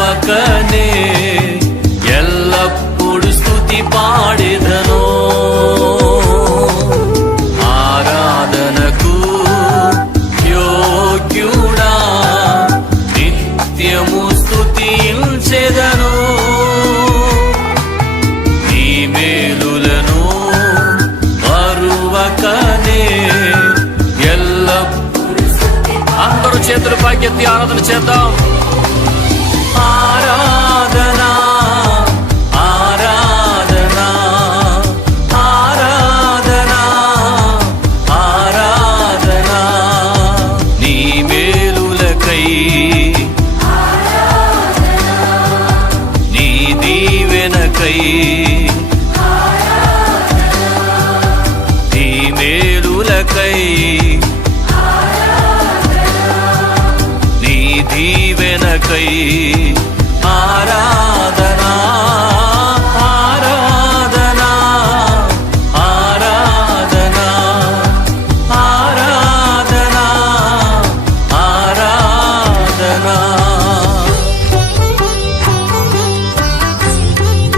మరువకనే ఎల్లప్పుడు స్తుతి పాడెదను. ఆరాధనకు యోగ్యుడా నిత్యము స్తుతించెదను. నీ మేలులను మరువకనే ఎల్లప్పుడు. అందరూ చేతులు పైకెత్తి ఆరాధన చేద్దాం. ఆరాధనా ఆరాధనా ఆరాధనా ఆరాధనా నీ మేలులకై నీ దీవెనకై నీ మేలులకై నీ దీవెనకై ఆరాధనా ఆరాధనా ఆరాధనా ఆరాధనా ఆరాధనా.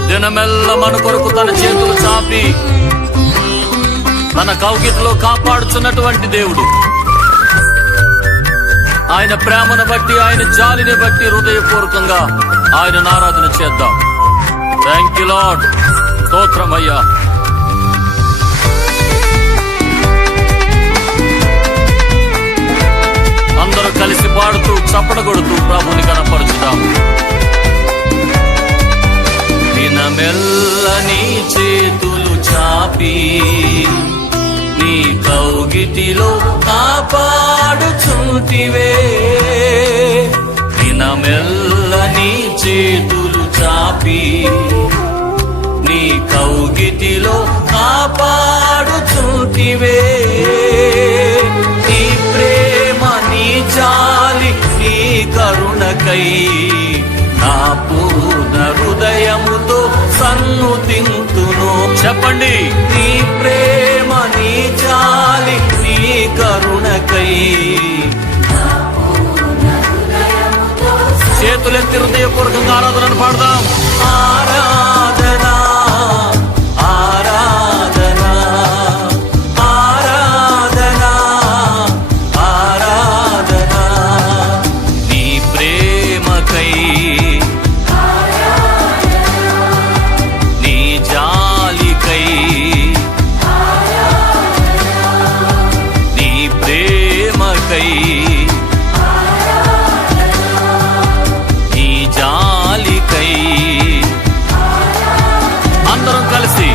దినమెల్ల మన కొరకు తన చేతులు చాపి తన కౌగిట్లో కాపాడుచున్నటువంటి దేవుడు. ఆయన ప్రేమను బట్టి, ఆయన జాలిని బట్టి హృదయపూర్వకంగా ఆయనను ఆరాధన చేద్దాం. Thank you lord. స్తోత్రమయ్యా. అందరూ కలిసి పాడుతూ చప్పట కొడుతూ ప్రభుని కనపరుచుదాం. దినమెల్ల నీ చేతులు చాపి నీ కౌగిటిలో కాపాడుచుంటివే. దినమెల్ల నీ చేతులు చాపి నీ కౌగిటిలో కాపాడుచుంటివే. నీ ప్రేమ, నీ జాలి, నీ కరుణకై నా పూర్ణ హృదయముతో సన్నుతింతును. చెప్పండి. నీ ప్రేమ, నీ జాలి, నీ కరుణకై చేతులెత్తి హృదయపూర్వకంగా ఆరాధనను పాడదాం. ఆరాధనా ఆరాధనా ఆరాధనా ఆరాధనా నీ ప్రేమకై నీ జాలికై నీ ప్రేమకై నీ జాలికై అందరం కలిసి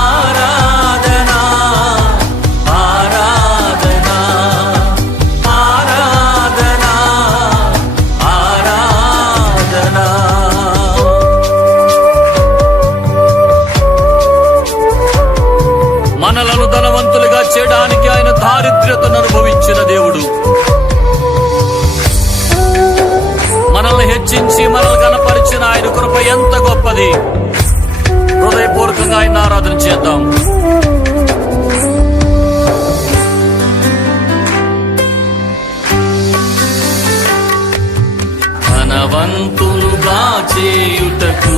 ఆరాధనా ఆరాధనా ఆరాధనా ఆరాధనా. మనలను ధనవంతులుగా చేయడానికి ఆయన దారిద్ర్యతను అనుభవించిన దేవుడు. మనల్ని హెచ్చించి మనల్ని కనపరిచిన ఆయన కృప ఎంత గొప్పది. హృదయపూర్వకంగా ఆయన ఆరాధన చేద్దాం. ధనవంతులుగా చేయుటకు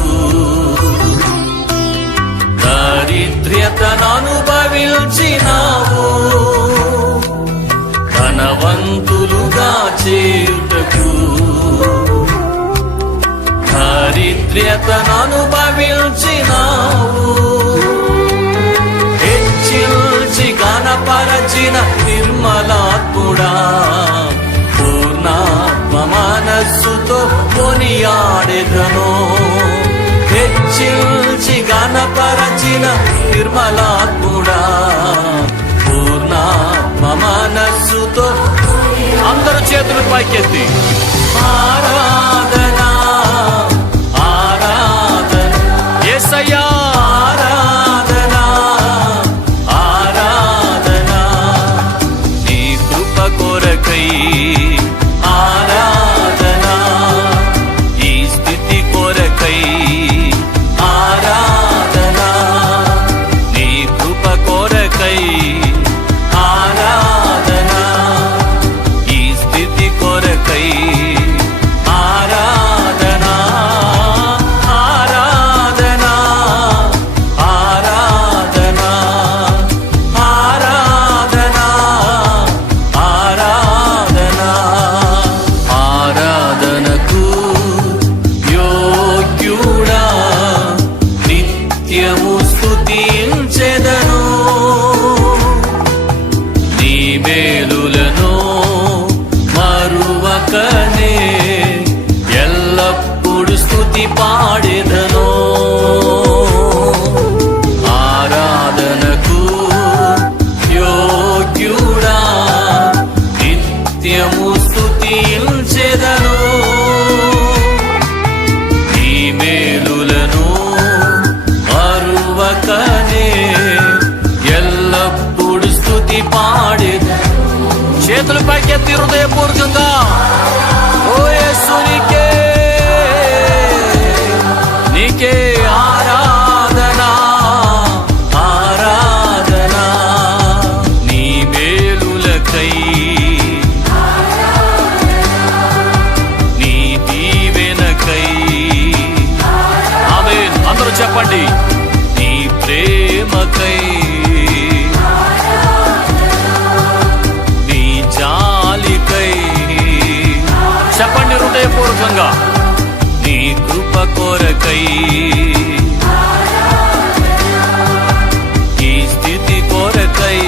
దారిద్ర్యతను అనుభవించినావు. ధనవంతులుగా చేయుటకు దారిద్ర్యతను అనుభవించినావు. హెచ్చించి ఘనపరచిన నిర్మలాత్ముడా పూర్ణాత్మ మనస్సుతో కొనియాడెదను. హెచ్చించి ఘనపరచిన నిర్మలాత్ముడా పూర్ణాత్మ మనస్సుతో. అందరూ చేతులు పైకెత్తి ఆరాధనా ఆరాధనా యేసయ్యా ఆరాధనా ఆరాధనా నీ కృప కొరకై ఆరాధనా ఈ స్థితి కొరకై ఆరాధనా నీ కృప కొరకై ఆరాధనా ఈ స్థితి కొరకై ఆరాధనా ఎల్లప్పుడు స్తుతి పాడెదను. ఆరాధనకు యోగ్యుడా నిత్యము స్తుతించెదను. నీ మేలులను మరువకనే ఎల్లప్పుడు స్తుతి పాడెదను. చేతులు పైకెత్తి హృదయపూర్వకంగా ఓ యేసు నీకే ఆరాధనా ఆరాధనా. నీ మేలులకై నీ దీవెనకై ఆమేన్. అందరూ చెప్పండి. నీ ప్రేమకై నీ జాలికై చెప్పండి హృదయపూర్వకంగా. నీ కృప కొరకై ఈ స్థితి కొరకై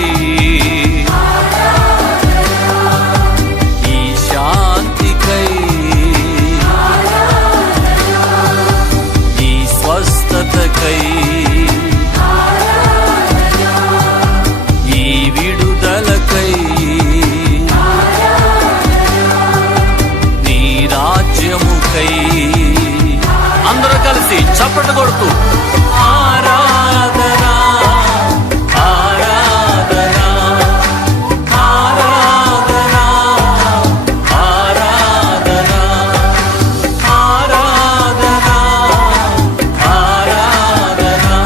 ఈ శాంతికై ఈ స్వస్థతకై ఈ విడుదలకై నీ రాజ్యముకై అందరూ కలిసి చప్పట్లు కొడుతూ ఆరాధనా ఆరాధనా ఆరాధనా ఆరాధనా ఆరాధనా ఆరాధనా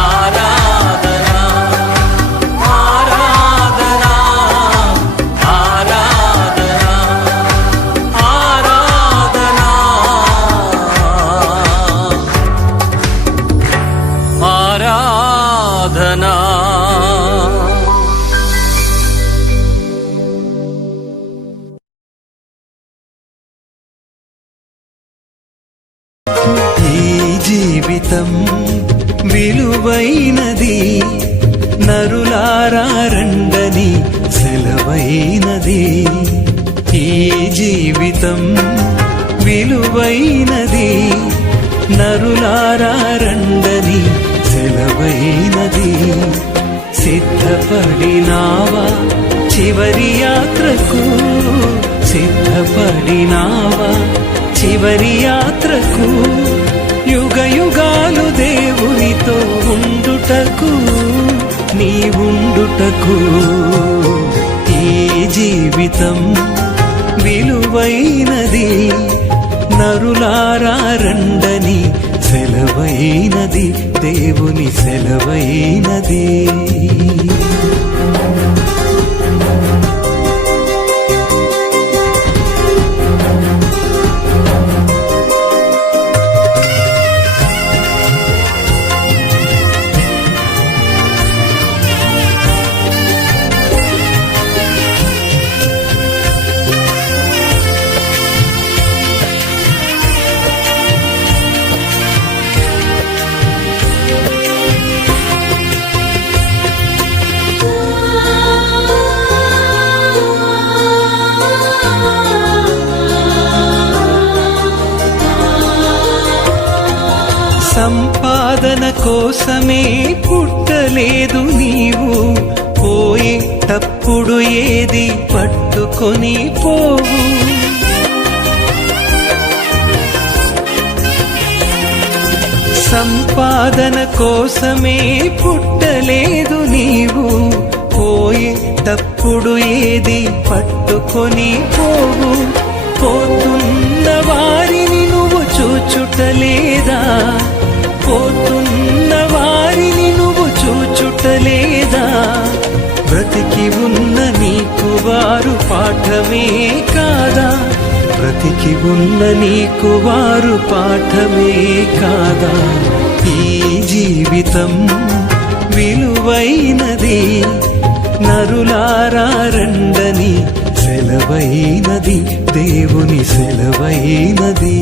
ఆరాధనా ఆరాధనా ఆరాధనా ఆరాధనా. ఈ జీవితం విలువైనది, నరులారా రండని సెలవైనది. ఈ జీవితం విలువైనది, నరులారా రండని సెలవైనది. సిద్ధపడినావా చివరి యాత్రకు, సిద్ధపడినావా చివరి యాత్రకు, యుగ యుగాలు దేవునితో ఉండుటకు, నీ ఉండుటకు. ఈ జీవితం విలువైనది, నరులారా రండని సెలవైనది, దేవుని సెలవైనది. సంపాదన కోసమే పుట్టలేదు నీవు, పోయేటప్పుడు ఏది పట్టుకొని పోవు. సంపాదన కోసమే పుట్టలేదు నీవు, పోయేటప్పుడు ఏది పట్టుకొని పోవు. పోతున్న వారిని నువ్వు చూచుటలేదా, పోతున్న వారిని నువ్వు చూచుటలేదా. బ్రతికి ఉన్న నీకు వారు పాఠమే కాదా, బ్రతికి ఉన్న నీకు వారు పాఠమే కాదా. ఈ జీవితం విలువైనది, నరులారా రండని సెలవైనది, దేవుని సెలవైనది.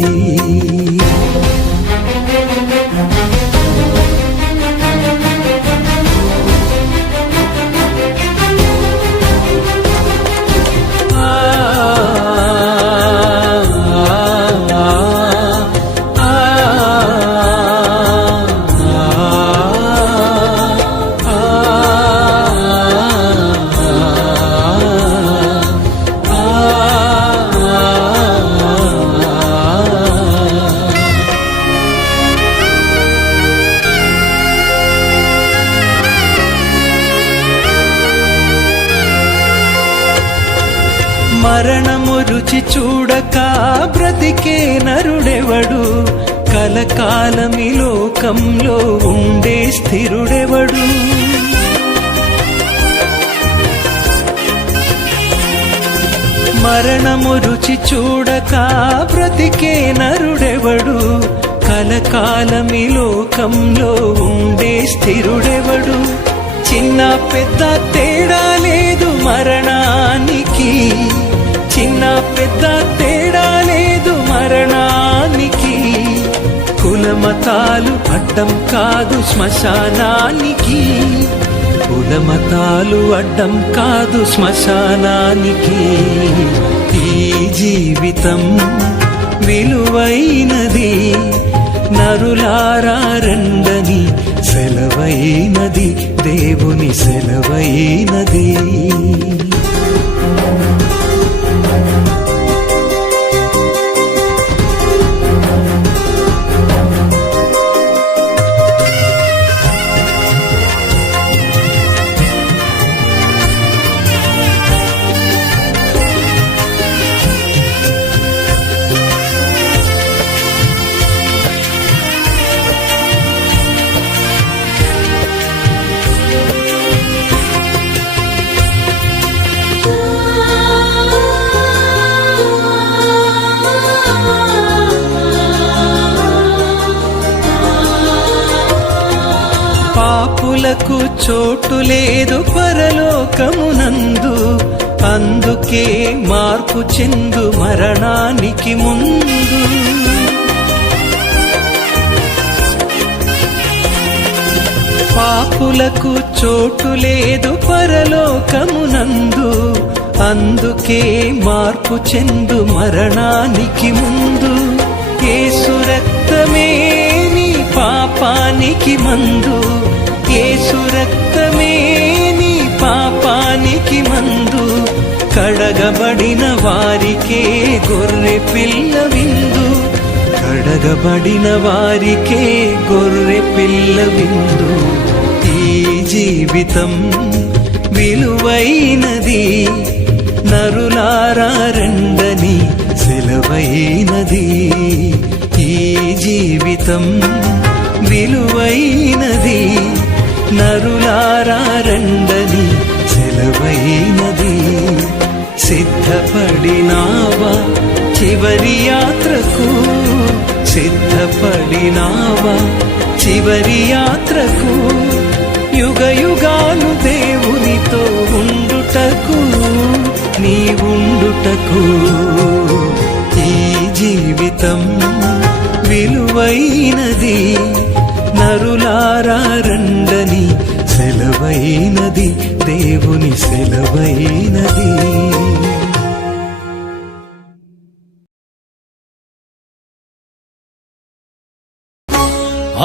మరణము రుచి చూడక బ్రతికే నరుడెవడు, కలకాలమి లోకంలో ఉండే స్థిరుడెవడు. మరణము రుచి చూడక బ్రతికే నరుడెవడు, కలకాలమి లోకంలో ఉండే స్థిరుడెవడు. చిన్న పెద్ద తేడా లేదు మరణానికి, చిన్న పెద్ద తేడా లేదు మరణానికి. కులమతాలు అడ్డం కాదు శ్మశానానికి, కులమతాలు అడ్డం కాదు శ్మశానానికి. ఈ జీవితం విలువైనది, నరులారా రండని సెలవైనది, దేవుని సెలవైనది. పాపులకు చోటు లేదు పరలోకమునందు, అందుకే మార్పు చెందు మరణానికి ముందు. పాపులకు చోటు లేదు పరలోకమునందు, అందుకే మార్పు చెందు మరణానికి ముందు. యేసు రక్తమే నీ పాపానికి మందు, యేసు రక్తమే నీ పాపానికి మందు. కడగబడిన వారికే గొర్రె పిల్ల విందు, కడగబడిన వారికే గొర్రె పిల్ల విందు. ఈ జీవితం విలువైనది, నరులారా రండని సెలవైనది. ఈ జీవితం విలువైనది, నరులారా రండని సెలవైనది. సిద్ధపడినావా చివరి యాత్రకు, సిద్ధపడినావా చివరి యాత్రకు. యుగ యుగాలు దేవునితో ఉండుటకు, నీవుండుటకు. ఈ జీవితం విలువైనది, నరులారా రండని సెలవైనది, దేవుని సెలవైనది.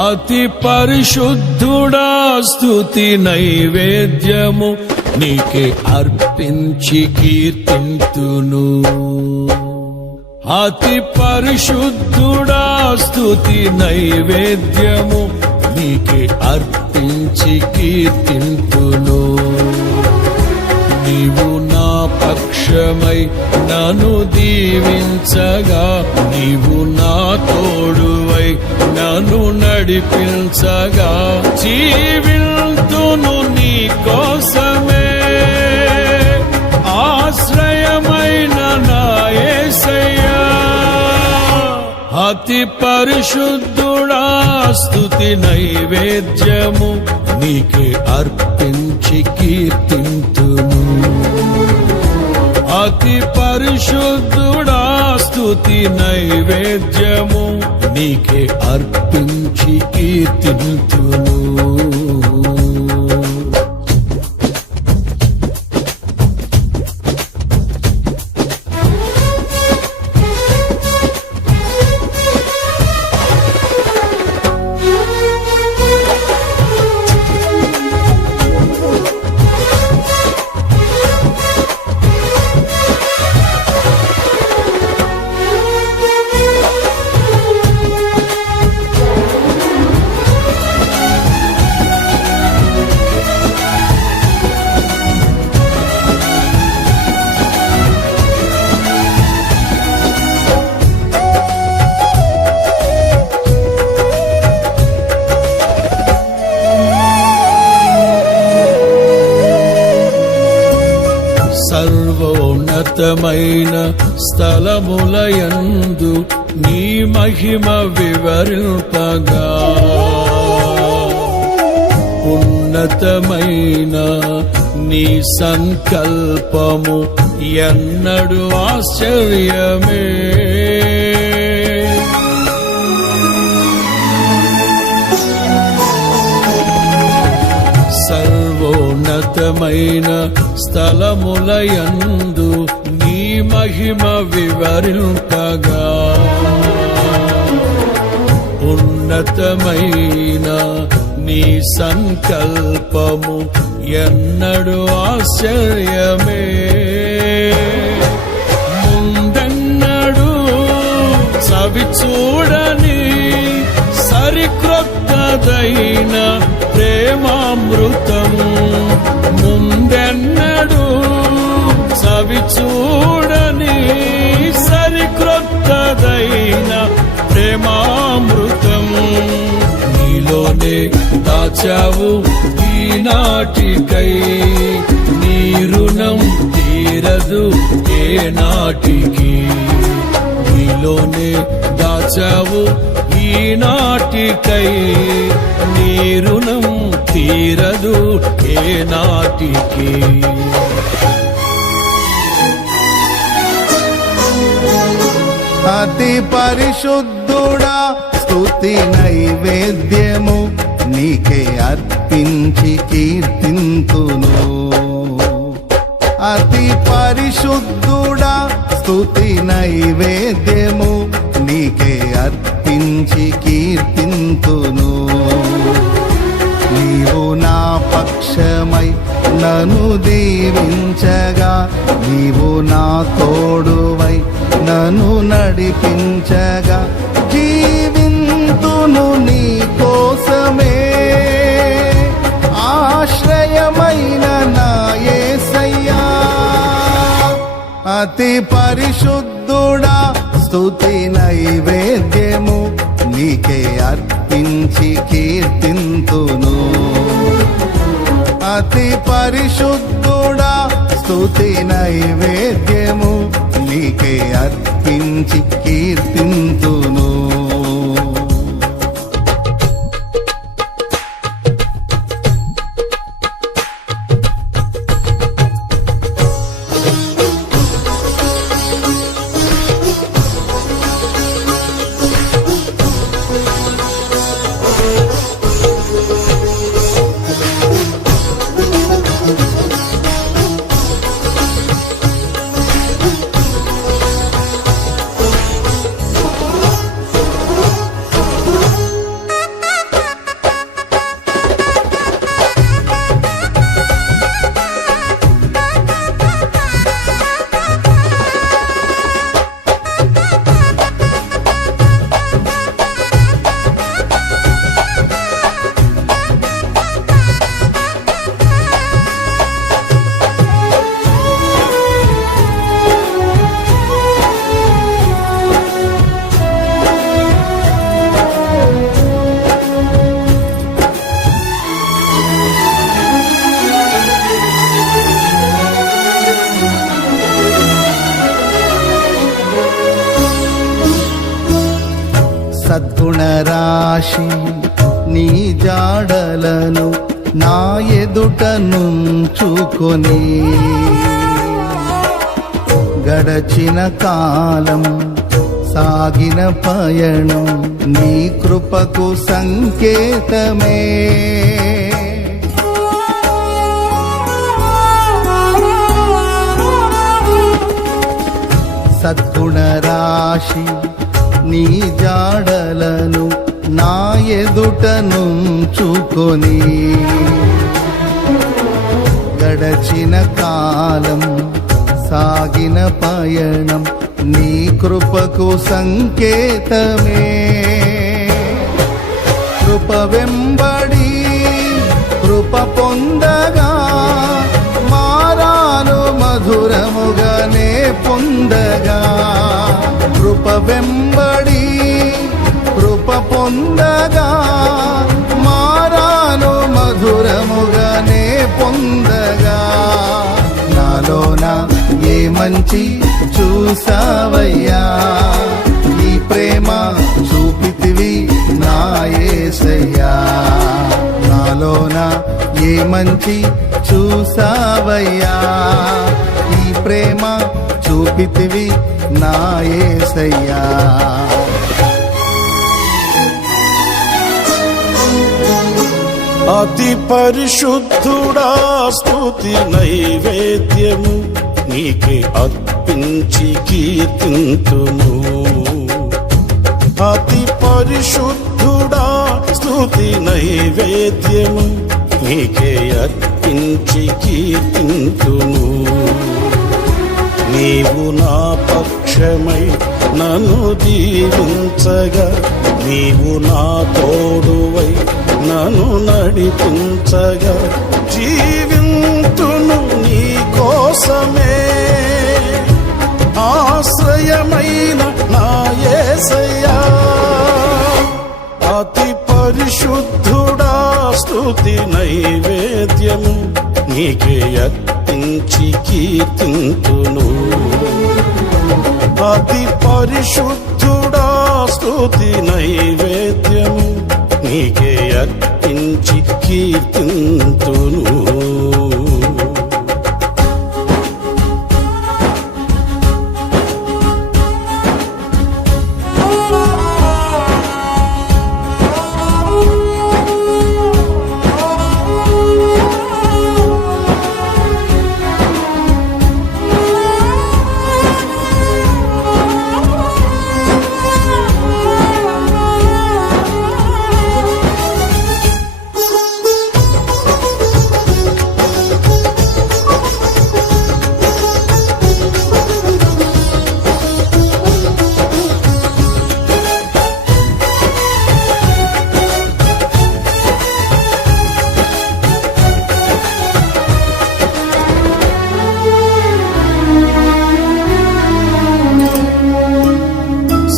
అతి పరిశుద్ధుడా స్తుతి నైవేద్యము నీకే అర్పించి కీర్తింతును. అతి పరిశుద్ధుడా స్తుతి నైవేద్యము నీకే అర్పించి కీర్తింతును. నీవు నా పక్షమై నన్ను దీవించగా, నీవు నా తోడువై నన్ను నడిపించగా, జీవింతును నీ కోసమే ఆశ్రయమైన నా యేసయ్యా. అతి పరిశుద్ధుడా స్తుతి నైవేద్యము నీకే అర్పించి కీర్తింతును. అతి పరిశుద్ధుడా స్తుతి నైవేద్యము నీకే అర్పించి కీర్తింతును. ఉన్నతమైన స్థలములయందు నీ మహిమ వివరింపగా ఉన్నతమైన నీ సంకల్పము ఎన్నడు ఆశ్చర్యమే సర్వోన్నతమైన స్థలములయందు నీ మహిమ వివరింపగా ఉన్నతమైన నీ సంకల్పము ఎన్నడు ఆశ్చర్యమే ముందెన్నడు సవి చూడని సరిక్రొత్తదైన ప్రేమామృతం ముందెన్నడు సవి చూడని సరిక్రొత్తదైన ప్రేమామృతం నీలోనే దాచావు ఈనాటికై నీ రుణం తీరదు ఏ నాటికి నీలోనే దాచావు ఈనాటికై నీ రుణం తీరదు ఏ నాటికి అతి పరిశుద్ధుడా స్తుతి నైవేద్యము నీకే అర్పించి కీర్తింతును అతి పరిశుద్ధుడా స్తుతి నైవేద్యము నీకే అర్పించి కీర్తింతును నీవు నా పక్షమై నన్ను దీవించగా నీవు నా తోడువై నన్ను నడిపించగా జీవింతును నీ కోసమే ఆశ్రయమైన నా యేసయ్యా అతి పరిశుద్ధుడా స్తుతి నైవేద్యము నీకే అర్పించి కీర్తింతును అతి పరిశుద్ధుడా స్తుతి నైవేద్యము నీకే అర్పించి కీర్తింతును సద్గుణరాశి నీ జాడలను నా ఎదుట నుంచుకొని గడచిన కాలం సాగిన పయనం నీ కృపకు సంకేతమే సద్గుణరాశి నీ జాడలను నా ఎదుట నుంచుకొని గడచిన కాలం సాగిన పయనం నీ కృపకు సంకేతమే కృప వెంబడి కృప పొందగా మారాను మధురముగానే పొందగా కృప వెంబడి కృప పొందగా మారాను మధురముగానే పొందగా నాలోన మంచి చూసావయ్యా, ఈ ప్రేమ చూపితివి నా యేసయ్యా. నాలోన ఏ మంచి చూసావయ్యా, ఈ ప్రేమ చూపితివి నా యేసయ్యా. అతి పరిశుద్ధుడా స్తుతి నైవేద్యము నీకే అర్పించి కీర్తింతును. అతి పరిశుద్ధుడా స్తుతి నైవేద్యము నీకే అర్పించి కీర్తింతును. నీవు నా పక్షమై నన్ను దీవించగా, నీవు నా తోడువై నన్ను నడిపించగా, జీవింతును నీ కోసమే. ఆశ్రయమైన నా యేసయ్యా, అతి పరిశుద్ధుడా స్తుతి నైవేద్యము నీకే అర్పించి కీర్తింతును. అతి పరిశుద్ధుడా స్తుతి నైవేద్యము నీకే అర్పించి కీర్తింతును.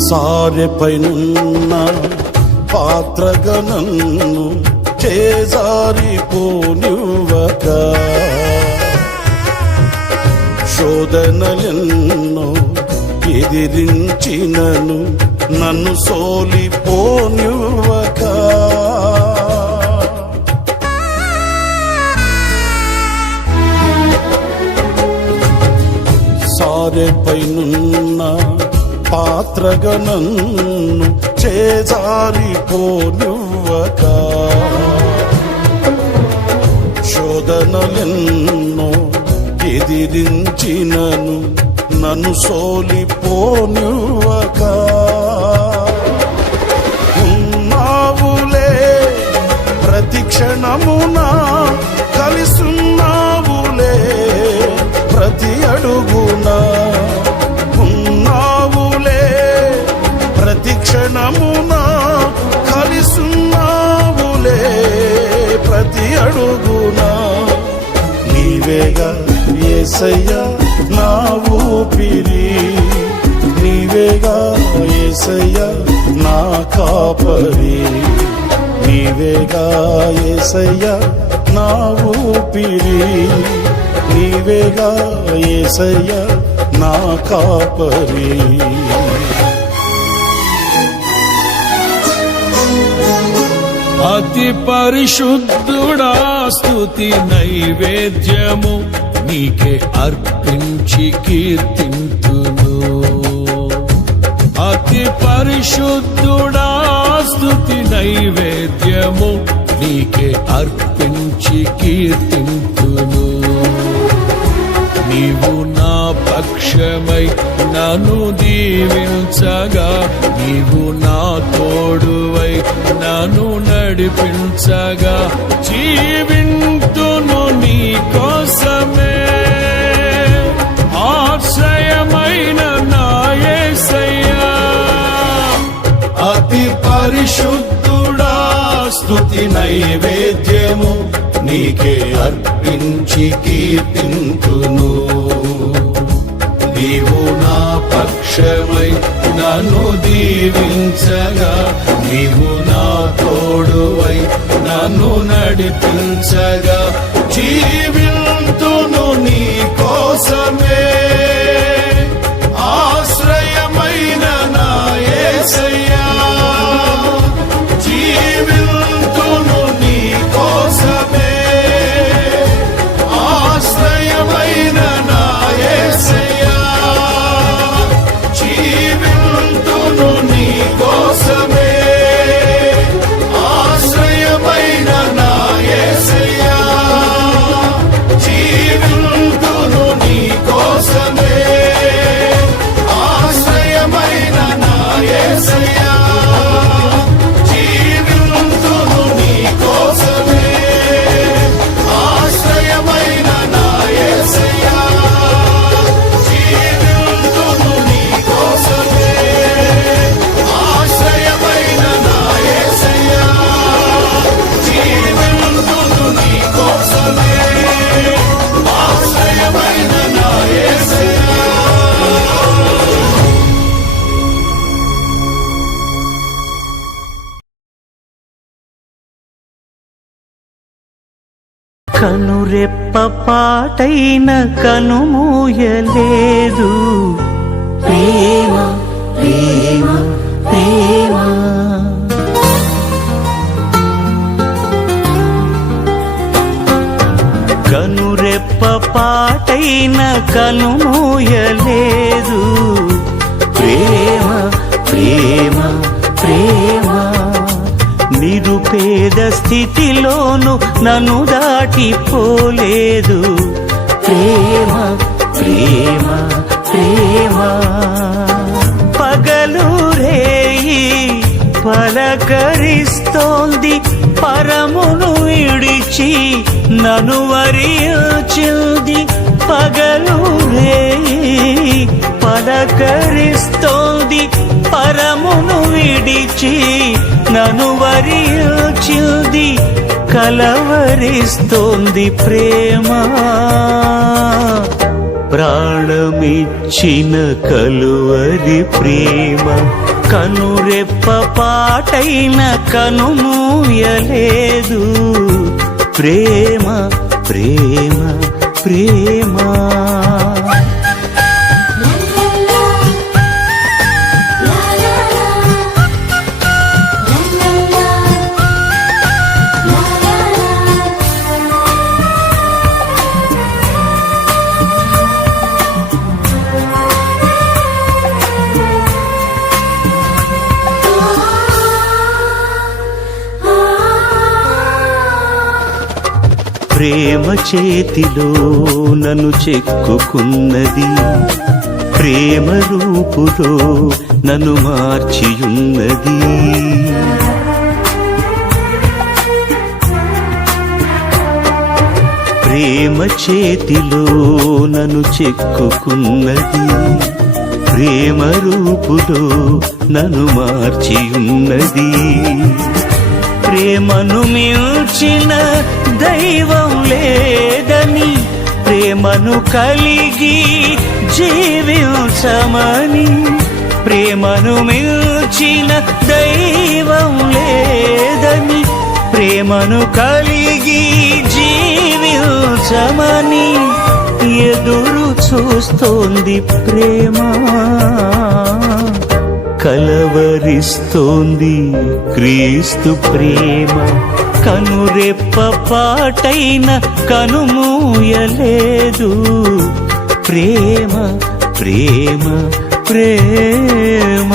సారెపైనున్న పాత్రగా నన్ను చేజారిపోనివ్వక, శోధనలెన్నో ఎదిరించినను నన్ను సోలిపోనివ్వక. సారెపైనున్న పాత్రగా నన్ను చేజారిపోనివ్వక, శోధనలెన్నో ఎదిరించినను నన్ను సోలిపోనివ్వక. ఉన్నావులే ప్రతి క్షణమునా, కలిసున్నావులే ప్రతి అడుగునా. ప్రతి క్షణమునా కలిసున్నావులే ప్రతి అడుగునా. నీవేగా యేసయ్యా నా ఊపిరి, నీవేగా యేసయ్యా నా కాపరి. నీవేగా యేసయ్యా నా ఊపిరి, నీవేగా యేసయ్యా నా కాపరి. అతి పరిశుద్ధుడా స్తుతి నైవేద్యము నీకే అర్పించి కీర్తింతును. అతి పరిశుద్ధుడా స్తుతి నైవేద్యము నీకే అర్పించి కీర్తింతును. నీవు నా పక్షమై నన్ను దీవించగా, నీవు నా తోడువై నన్ను నడిపించగా, జీవింతును నీ కోసమే. ఆశ్రయమైన నా యేసయ్యా, అతి పరిశుద్ధుడా స్తుతి నైవేద్యము నీకే అర్పించి కీర్తింతును. నీవు నా పక్షమై నన్ను దీవించగా, నీవు నా తోడువై నన్ను నడిపించగా, జీవింతును నీ కోసమే. కనురెప్ప పాటైన కనుమూయలేదు. ప్రేమ ప్రేమ ప్రేమ కనురెప్ప పాటైన కనుమూయలేదు. ప్రేమ ప్రేమ ప్రేమ నిరుపేద స్థితిలోను నన్ను దాటిపోలేదు. ప్రేమ ప్రేమ ప్రేమ పగలు రేయి పలకరిస్తోంది, పరమును విడిచి నన్ను వరించింది. పగలు రేయి పలకరిస్తోంది, పరమును విడిచి నన్ను వరించింది. కలవరిస్తోంది ప్రేమ, ప్రాణమిచ్చిన కలువరి ప్రేమ. కనురెప్ప పాటైన కనుమూయలేదు. ప్రేమ ప్రేమ ప్రేమ ప్రేమ చేతిలో నన్ను చెక్కుకున్నది, ప్రేమ రూపులో నన్ను మార్చియున్నది. ప్రేమ చేతిలో నన్ను చెక్కుకున్నది, ప్రేమ రూపులో నన్ను మార్చియున్నది. ప్రేమను మించిన దైవం లేదని, ప్రేమను కలిగి జీవించమని. ప్రేమను మించిన దైవం లేదని, ప్రేమను కలిగి జీవించమని ఎదురు చూస్తోంది ప్రేమ. కలవరిస్తోంది క్రీస్తు ప్రేమ. కనురెప్ప పాటైన కనుమూయలేదు. ప్రేమ ప్రేమ ప్రేమ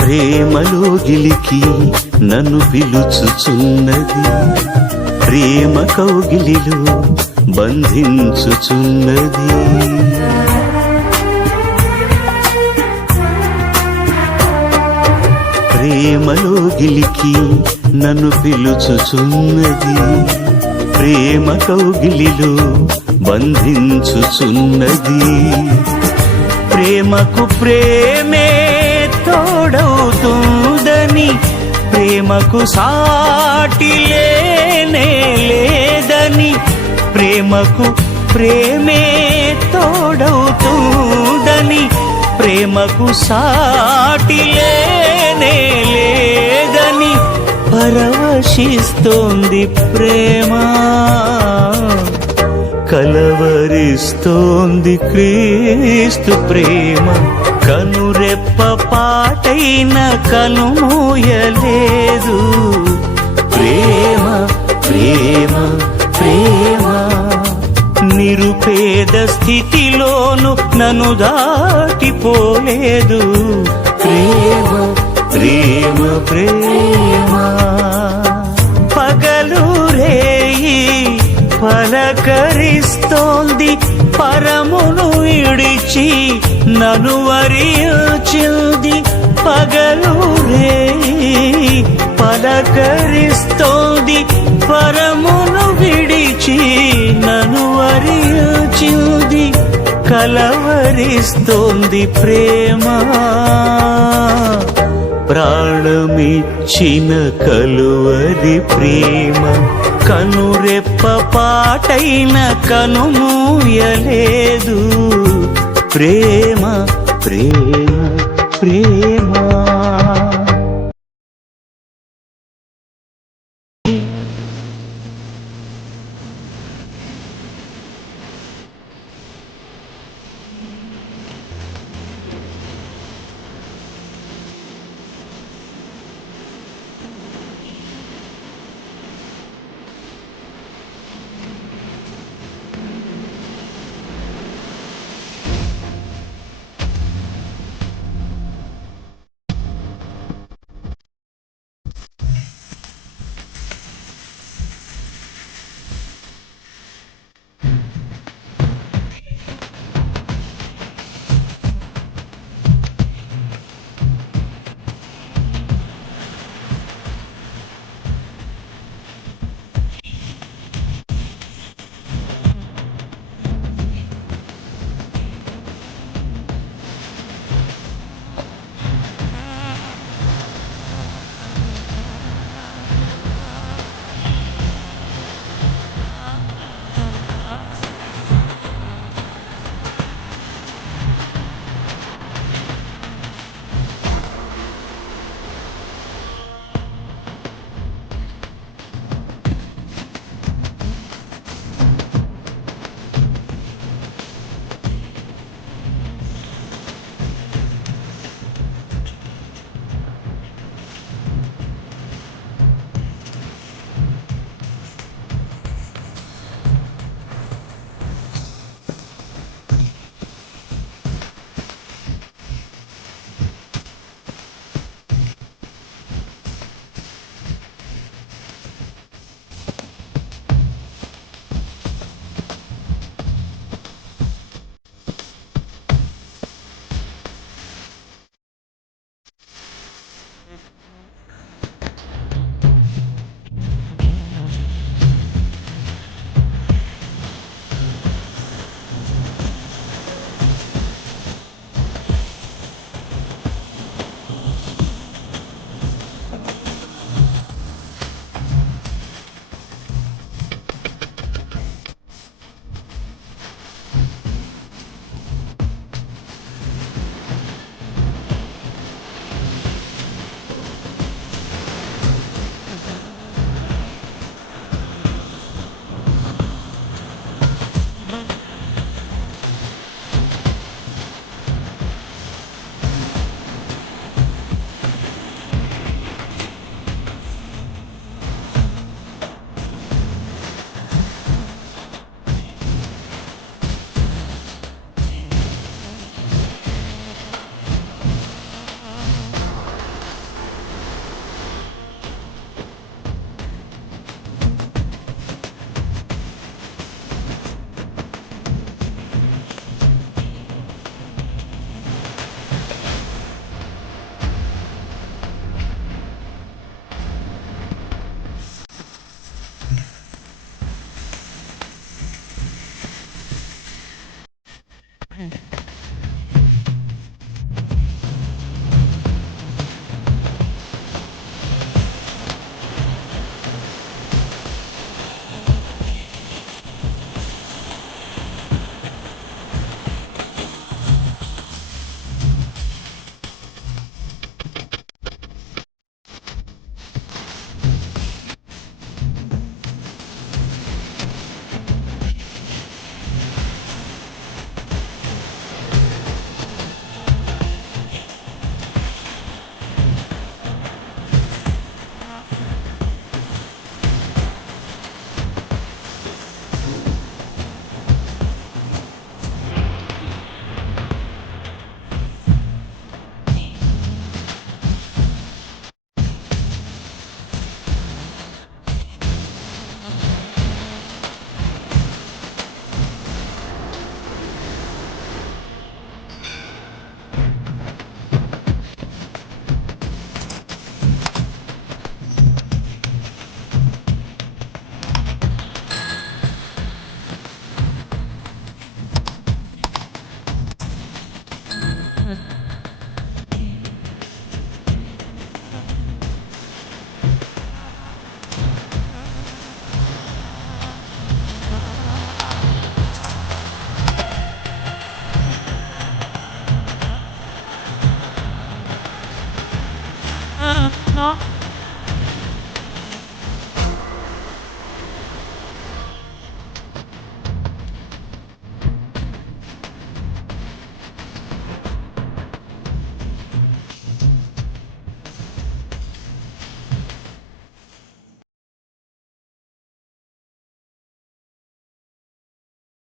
ప్రేమలో గిలికి నన్ను పిలుచుచున్నది, ప్రేమ కౌగిలిలో బంధించుచున్నది. ప్రేమలో గిలికి నన్ను పిలుచుచున్నది, ప్రేమ కౌగిలిలో బంధించుచున్నది. ప్రేమకు ప్రేమే తోడవుతుందని, ప్రేమకు సాటి లేనే లేదని. ప్రేమకు ప్రేమే తోడవుతుందని, ప్రేమకు సాటి లేనే లేదని పరవశిస్తోంది ప్రేమ. కలవరిస్తోంది క్రీస్తు ప్రేమ. కనురెప్ప పాటైన కనుమూయలేదు. ప్రేమ ప్రేమ ప్రేమ నిరుపేద స్థితిలోను నన్ను దాటిపోలేదు. ప్రేమ ప్రేమ ప్రేమ పగలు రేయి పలకరిస్తోంది, పరమును విడిచి నన్ను వరించింది. పగలు రేయి పలకరిస్తోంది, పరమును విడిచి నన్ను వరించింది. కలవరిస్తోంది ప్రేమ, ప్రాణమిచ్చిన కలువరి ప్రేమ కనురెప్ప పాటైన కనుమూయలేదు. ప్రేమ ప్రేమ ప్రేమ.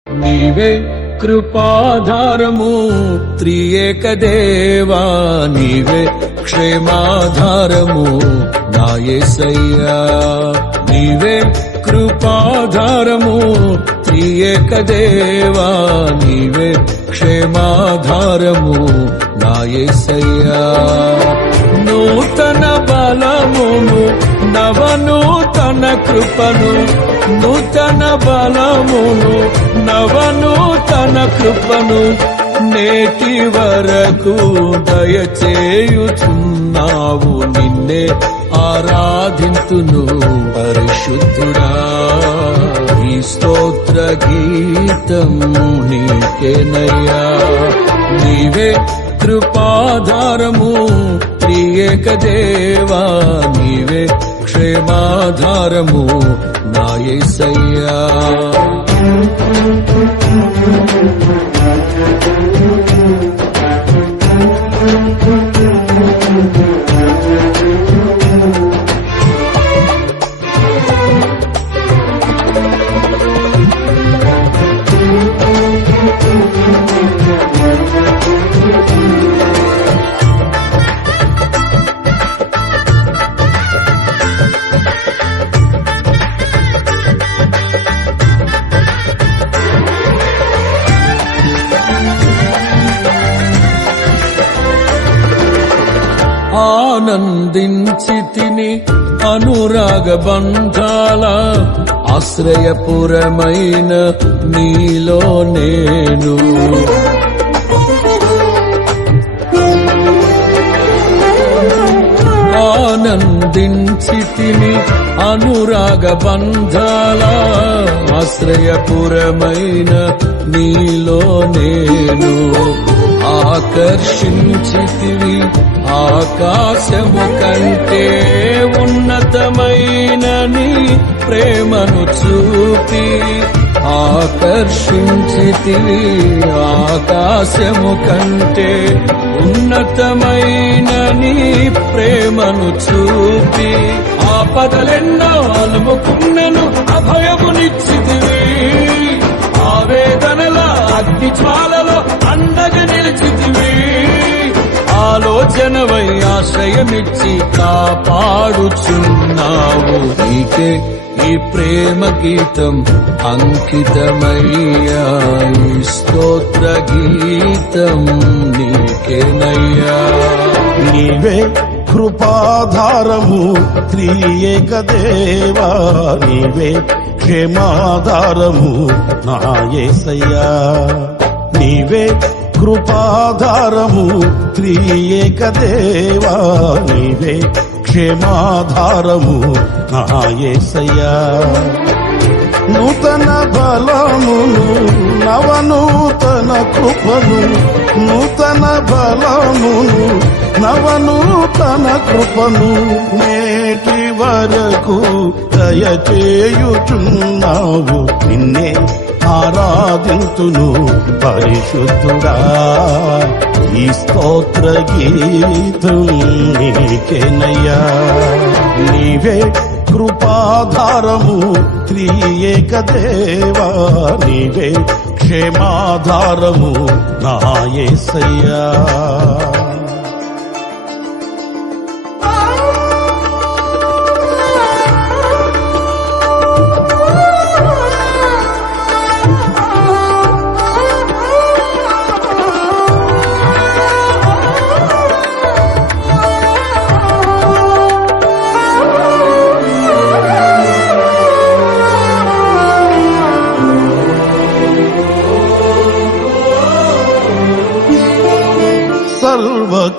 నీవే కృపాధారము త్రియేక దేవా, నీవే క్షేమాధారము నా యేసయ్యా. నీవే కృపాధారము త్రియేక దేవా, నీవే క్షేమాధారము నా యేసయ్యా. నూతన బలమును నవనూతన కృపను, నూతన బలమును నవనూతన కృపను నేటి వరకు దయచేయుచున్నావు. నిన్నే ఆరాధింతును పరిశుద్ధుడా. ఈ స్తోత్ర గీతం నీకేనయ్యా. నీవే కృపాధారము త్రియేక దేవా, నీవే క్షేమాధారము నా యేసయ్యా. ఆనందించి తిని అనురాగ బంధాల ఆశ్రయపురమైన నీలో నేను. ఆనందించి తిని అనురాగ బంధాల ఆశ్రయపురమైన నీలో నేను. ఆకర్షించితివి ఆకాశము కంటే ఉన్నతమైన నీ ప్రేమను చూపి. ఆకర్షించితివి ఆకాశము కంటే ఉన్నతమైన నీ ప్రేమను చూపి. ఆపదలెన్నో అలుముకున్నను అభయమునిచ్చితివి. ఆవేదనల అగ్ని జ్వాలలో అండగా నిలిచితివి. ఆలోచనవై ఆశ్రయమిచ్చి కాపాడుచున్నావు. నీకే ఈ ప్రేమ గీతం అంకితమయ్యా. ఈ స్తోత్ర గీతం నీకేనయ్యా. నీవే కృపాధారము త్రియేక దేవా, నీవే క్షేమాధారము నా యేసయ్యా. నీవే కృపాధారము త్రియేక దేవా, నీవే క్షేమాధారము నా యేసయ్యా. నూతన బలమును నవనూతన కృపను, నూతన బలమును నవనూతన కృపను నేటి వరకు దయచేయుచున్నావు. నిన్నే ఆరాధింతును పరిశుద్ధుడా. ఈ స్తోత్ర గీతం నీకేనయ్యా. నీవే కృపాధారము త్రియేక దేవా, నీవే క్షేమాధారము నా యేసయ్యా.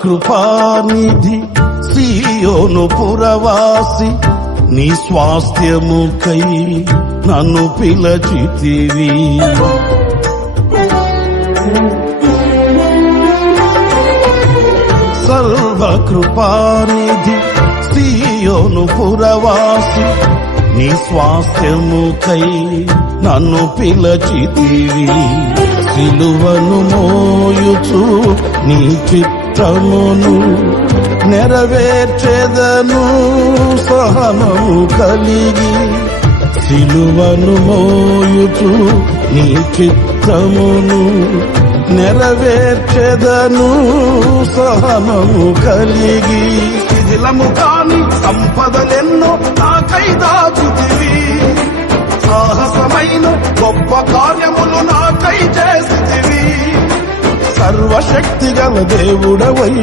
సర్వకృపానిధి సీయోను పురవాసి, నీ స్వాస్థ్యముకై నన్ను పిలచితివి. సర్వకృపానిధి సీయోను పురవాసి నీ స్వాస్థ్యముకై నన్ను పిలచితివి సిలువను మోయుచు నీ చిత్తమును నెరవేర్చెదను సహనము కలిగి సిలువను మోయుచు నీ చిత్తమును నెరవేర్చెదను సహనము కలిగి శిథిలము కాని సంపదలెన్నో నాకై దాచితివి సాహసమైన గొప్ప కార్యములు నాకై చేసితివి సర్వశక్తి గల దేవుడవై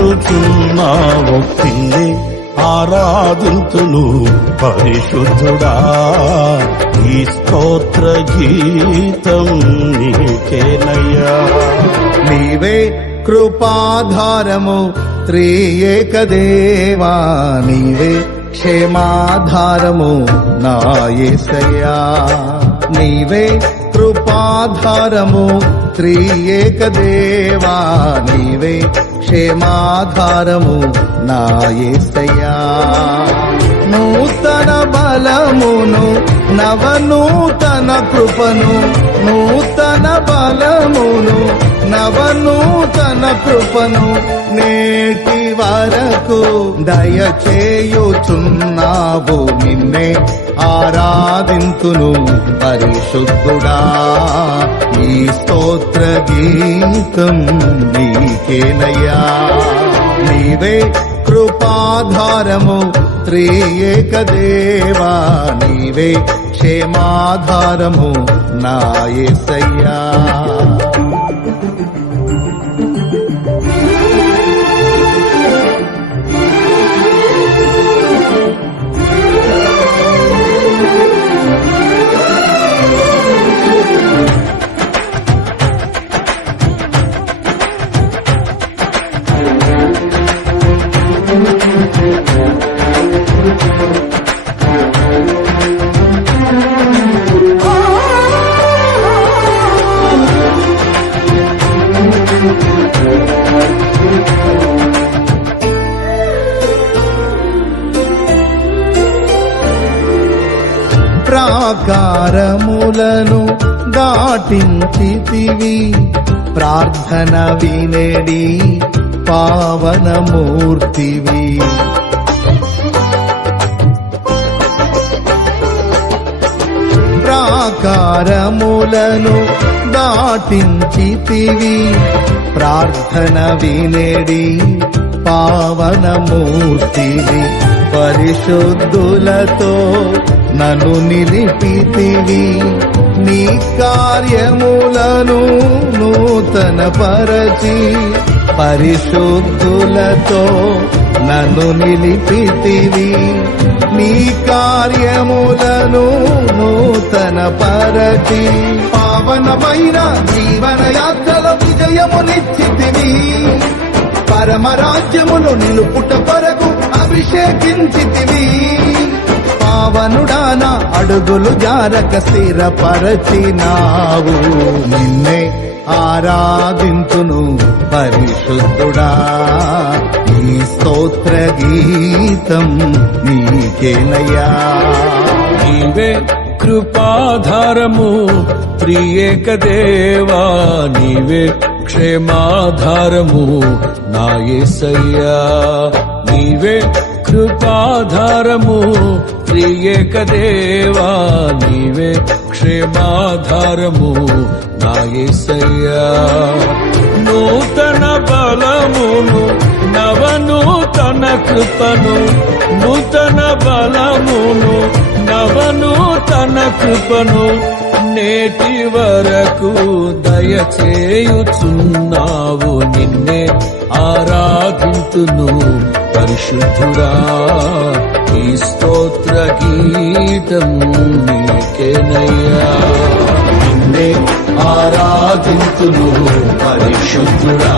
నడిపించుచున్నావు నిన్నే ఆరాధింతును పరిశుద్ధుడా ఈ స్తోత్ర గీతం నీకేనయ్యా నీవే కృపాధారము త్రియేక దేవా నీవే క్షేమాధారము నా యేసయ్యా నీవే కృపాధారము త్రియేక దేవా నీవే క్షేమాధారము నా యేసయ్యా నూతన బలమును నవనూతన కృపను నూతన బలమును నవనూతన కృపను నేటి వరకు దయచేయుచున్నావు నిన్నే ఆరాధింతును పరిశుద్ధుడా ఈ స్తోత్ర గీతం నీకేనయ్యా నీవే కృపాధారము త్రియేక దేవా నీవే క్షేమాధారము నా యేసయ్యా ప్రాకారములను దాటించితివి ప్రార్థన వినేడి పావనమూర్తివి ప్రాకారములను దాటించితివి ప్రార్థన వినేడి పావనమూర్తివి పరిశుద్ధులతో నన్ను నిలిపితివి నీ కార్యములను నూతన పరచి పరిశుద్ధులతో నన్ను నిలిపితివి నీ కార్యములను నూతన పరచి పావనమైన జీవన యాత్రల విజయమునిచ్చితివి పరమరాజ్యమును నిలుపుట కొరకు అభిషేకించితివి పావనుడాన అడుగులు జారక స్థిరపరచినావు నిన్నే ఆరాధింతును పరిశుద్ధుడా ఈ స్తోత్ర గీతం నీకేనయ్యా నీవే కృపాధారము త్రియేక దేవా నీవే క్షేమాధారము నా యేసయ్యా నీవే కృపాధారము త్రియేక దేవా నీవే క్షేమాధారము నా యేసయ్యా నూతన బలమును నవనూతన కృపను నూతన బలమును నవనూతన కృపను నేటి వరకు దయచేయుచున్నావు నిన్నే ఆరాధింతును పరిశుద్ధుడా ఈ స్తోత్ర గీతం నీకేనయ్యా నిన్నే ఆరాధింతును పరిశుద్ధుడా